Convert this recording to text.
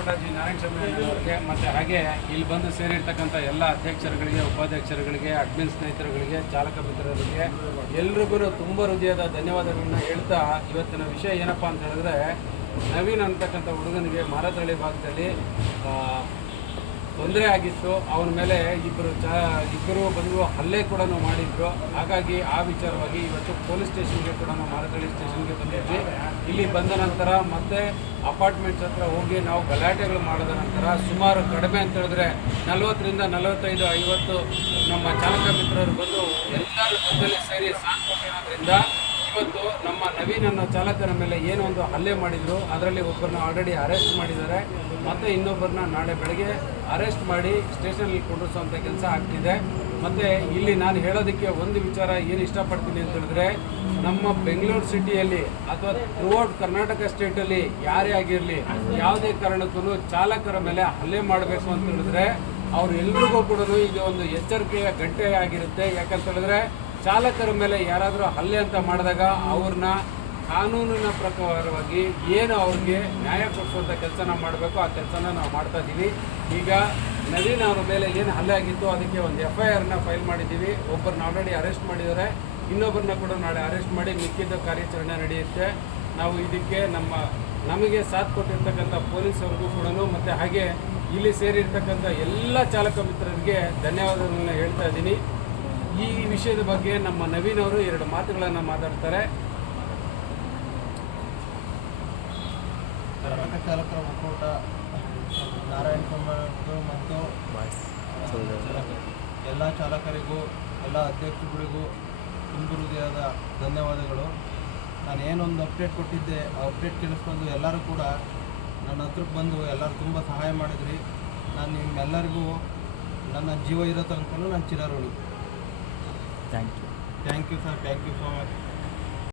ಕೋಟಾಜಿ ನಾರಾಯಣ ಸ್ವಾಮಿ ಅವರಿಗೆ ಮತ್ತು ಹಾಗೆ ಇಲ್ಲಿ ಬಂದು ಸೇರಿರ್ತಕ್ಕಂಥ ಎಲ್ಲ ಅಧ್ಯಕ್ಷರುಗಳಿಗೆ, ಉಪಾಧ್ಯಕ್ಷರುಗಳಿಗೆ, ಅಡ್ಮಿನ್ ಸ್ನೇಹಿತರುಗಳಿಗೆ, ಚಾಲಕ ಮಿತ್ರರಿಗೆ ಎಲ್ರಿಗೂ ತುಂಬ ಹೃದಯದ ಧನ್ಯವಾದಗಳನ್ನ ಹೇಳ್ತಾ, ಇವತ್ತಿನ ವಿಷಯ ಏನಪ್ಪ ಅಂತ ಹೇಳಿದ್ರೆ, ನವೀನ್ ಅಂತಕ್ಕಂಥ ಹುಡುಗನಿಗೆ ಮಾರತಳ್ಳಿ ಭಾಗದಲ್ಲಿ ತೊಂದರೆ ಆಗಿತ್ತು. ಅವನ ಮೇಲೆ ಇಬ್ಬರು ಬಂದು ಹಲ್ಲೆ ಕೂಡ ಮಾಡಿದ್ರು. ಹಾಗಾಗಿ ಆ ವಿಚಾರವಾಗಿ ಇವತ್ತು ಪೊಲೀಸ್ ಸ್ಟೇಷನ್ಗೆ ಕೂಡ ಮಾರತಳ್ಳಿ ಸ್ಟೇಷನ್ಗೆ ಬಂದಿದ್ವಿ. ಇಲ್ಲಿ ಬಂದ ನಂತರ ಮತ್ತೆ ಅಪಾರ್ಟ್ಮೆಂಟ್ಸ್ ಹತ್ರ ಹೋಗಿ ನಾವು ಗಲಾಟೆಗಳು ಮಾಡಿದ ನಂತರ ಸುಮಾರು ಕಡಿಮೆ ಅಂತ ಹೇಳಿದ್ರೆ 40ರಿಂದ 45, 50 ನಮ್ಮ ಚಾಲಕ ಮಿತ್ರರು ಬಂದು ಎಲ್ಲರೂ ಜೊತೆಲಿ ಸೇರಿ ಸಾಥ್ ಕೊಟ್ಟಿರೋದ್ರಿಂದ ಇವತ್ತು ನಮ್ಮ ನವೀನ್ ಅನ್ನೋ ಚಾಲಕರ ಮೇಲೆ ಏನೋ ಒಂದು ಹಲ್ಲೆ ಮಾಡಿದ್ರು. ಅದರಲ್ಲಿ ಒಬ್ಬರನ್ನ ಆಲ್ರೆಡಿ ಅರೆಸ್ಟ್ ಮಾಡಿದ್ದಾರೆ, ಮತ್ತು ಇನ್ನೊಬ್ಬರನ್ನ ನಾಳೆ ಬೆಳಗ್ಗೆ ಅರೆಸ್ಟ್ ಮಾಡಿ ಸ್ಟೇಷನಲ್ಲಿ ಕೊಂಡಿಸುವಂಥ ಕೆಲಸ ಆಗ್ತಿದೆ. ಮತ್ತು ಇಲ್ಲಿ ನಾನು ಹೇಳೋದಕ್ಕೆ ಒಂದು ವಿಚಾರ ಏನು ಇಷ್ಟಪಡ್ತೀನಿ ಅಂತ ಹೇಳಿದ್ರೆ, ನಮ್ಮ ಬೆಂಗಳೂರು ಸಿಟಿಯಲ್ಲಿ ಅಥವಾ ಥ್ರೂಔಟ್ ಕರ್ನಾಟಕ ಸ್ಟೇಟಲ್ಲಿ ಯಾರೇ ಆಗಿರಲಿ, ಯಾವುದೇ ಕಾರಣಕ್ಕೂ ಚಾಲಕರ ಮೇಲೆ ಹಲ್ಲೆ ಮಾಡಬೇಕು ಅಂತ ಹೇಳಿದ್ರೆ ಅವರೆಲ್ಲರಿಗೂ ಕೂಡ ಇದು ಒಂದು ಎಚ್ಚರಿಕೆಯ ಗಂಟೆ ಆಗಿರುತ್ತೆ. ಯಾಕಂತ ಹೇಳಿದ್ರೆ ಚಾಲಕರ ಮೇಲೆ ಯಾರಾದರೂ ಹಲ್ಲೆ ಅಂತ ಮಾಡಿದಾಗ ಅವ್ರನ್ನ ಕಾನೂನಿನ ಪ್ರಕಾರವಾಗಿ ಏನು ಅವ್ರಿಗೆ ನ್ಯಾಯ ಕೊಡಿಸುವಂಥ ಕೆಲಸನ ಮಾಡಬೇಕು, ಆ ಕೆಲಸನ ನಾವು ಮಾಡ್ತಾ ಇದ್ದೀವಿ. ಈಗ ನವೀನ್ ಅವರ ಮೇಲೆ ಏನು ಹಲ್ಲೆ ಆಗಿತ್ತು ಅದಕ್ಕೆ ಒಂದು FIRನ ಫೈಲ್ ಮಾಡಿದ್ದೀವಿ. ಒಬ್ಬರನ್ನ ಆಲ್ರೆಡಿ ಅರೆಸ್ಟ್ ಮಾಡಿದ್ದಾರೆ, ಇನ್ನೊಬ್ಬರನ್ನ ಕೂಡ ನಾಳೆ ಅರೆಸ್ಟ್ ಮಾಡಿ ಮಿಕ್ಕಿದ್ದ ಕಾರ್ಯಾಚರಣೆ ನಡೆಯುತ್ತೆ. ನಾವು ಇದಕ್ಕೆ ನಮಗೆ ಸಾಥ್ ಕೊಟ್ಟಿರ್ತಕ್ಕಂಥ ಪೊಲೀಸರಿಗೂ ಕೂಡ ಮತ್ತು ಹಾಗೆ ಇಲ್ಲಿ ಸೇರಿರ್ತಕ್ಕಂಥ ಎಲ್ಲ ಚಾಲಕ ಮಿತ್ರರಿಗೆ ಧನ್ಯವಾದಗಳನ್ನ ಹೇಳ್ತಾ ಇದ್ದೀನಿ. ಈ ವಿಷಯದ ಬಗ್ಗೆ ನಮ್ಮ ನವೀನ್ ಅವರು 2 ಮಾತುಗಳನ್ನು ಮಾತಾಡ್ತಾರೆ. ಕರ್ನಾಟಕ ಚಾಲಕರ ಒಕ್ಕೂಟ ನಾರಾಯಣ ಸ್ವಾಮಿ ಮತ್ತು ಎಲ್ಲ ಚಾಲಕರಿಗೂ, ಎಲ್ಲ ಅಧ್ಯಕ್ಷರುಗಳಿಗೂ ತುಂಬ ಹೃದಯದ ಧನ್ಯವಾದಗಳು. ನಾನು ಏನೊಂದು ಅಪ್ಡೇಟ್ ಕೊಟ್ಟಿದ್ದೆ, ಆ ಅಪ್ಡೇಟ್ ಕೇಳಿಸ್ಕೊಂಡು ಎಲ್ಲರೂ ಕೂಡ ನನ್ನ ಹತ್ರಕ್ಕೆ ಬಂದು ಎಲ್ಲರೂ ತುಂಬ ಸಹಾಯ ಮಾಡಿದ್ರಿ. ನಾನು ನಿಮ್ಮೆಲ್ಲರಿಗೂ ನನ್ನ ಜೀವ ಇರೋ ತನಕ ನಾನು ಚಿರಋಣಿ. Thank you sir, thank you so much.